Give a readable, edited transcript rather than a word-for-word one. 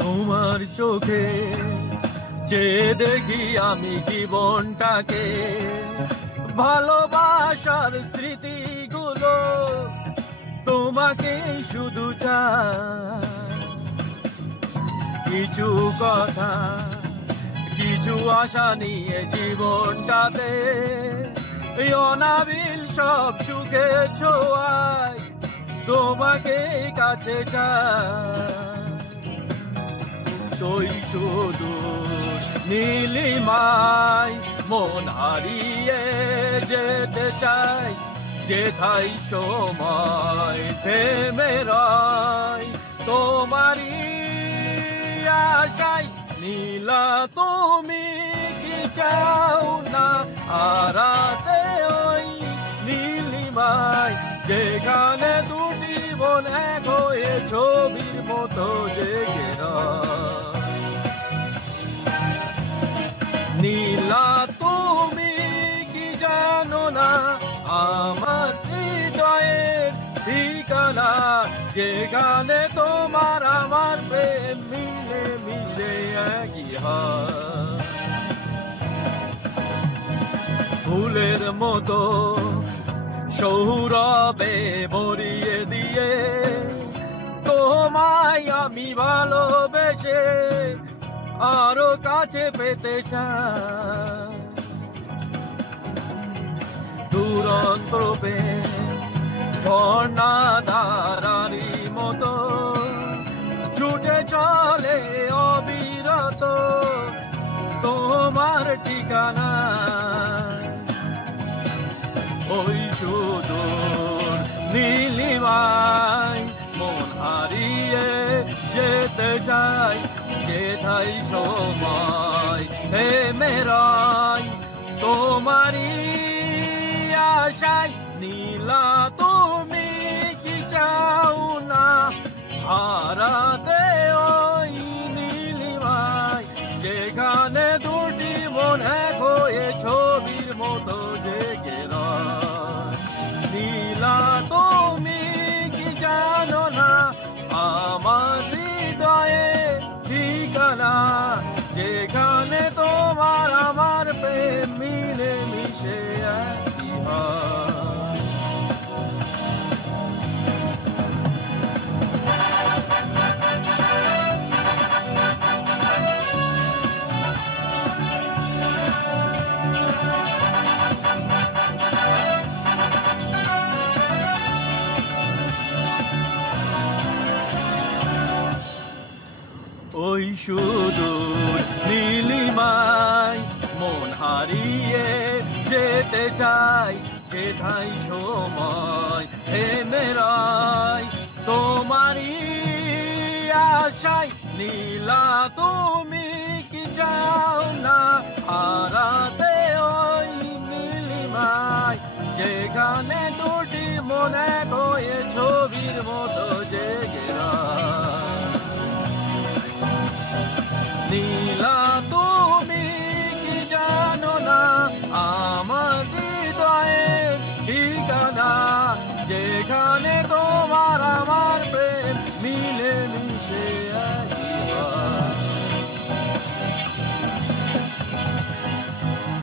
তোমার চোখে চেয়ে দেখি আমি জীবনটাকে, ভালোবাসার স্মৃতিগুলো তোমাকে শুধু চাই। কিছু কথা, কিছু আশা নিয়ে জীবনটাতে অনাবিল সব সুখে ছোঁয়াই তোমাকে কাছে চাই। সুদূর নীলিমায় মন হারিয়ে যেতে চাই, যেথায় সময় থেমে রয় তোমারই আশায়। নীলা তুমি কি চাও না হারাতে ওই নীলিমায়, যেখানে দুটি মন এক হয়ে ছবির মতো জেগে রয়। নীলা তুমি কি জানো না আমার হৃদয়ের ঠিকানা, যেখানে তোমার আমার প্রেম মিলে মিশে একই হয়। ফুলের মতো সৌরভে ভরিয়ে দিয়ে তোমায় আমি ভালোবেসে আরো কাছে পেতে চাই। দুরন্ত ঝর্ণা ধারারি মতো ছুটে চলে অবিরত তোমার ঠিকানা। ওই সুদূর নীলিমায় মন হারিয়ে যেতে চাই, যেথায় সময় থেমে রয় তোমারই আশায়। নীলা তুমি কি চাও না হারাতে ওই নীলিমায়, যেখানে দুটি মন এক হয়ে ছবির মতো জেগে রয়। নীলা তুমি কি জানো না আমার হৃদয়ে ঠিকানা, যেখানে তোমার আমার প্রেম মিলে মিশে একই হয়। ওই সুদূর নীলিমায় মন হারিয়ে যেতে চাই, যেথায় সময় থেমে রয় তোমারই আশায়। নীলা তুমি কি চাও না হারাতে ওই নীলিমায়, যেখানে দুটি মন এক হয়ে ছবির মতো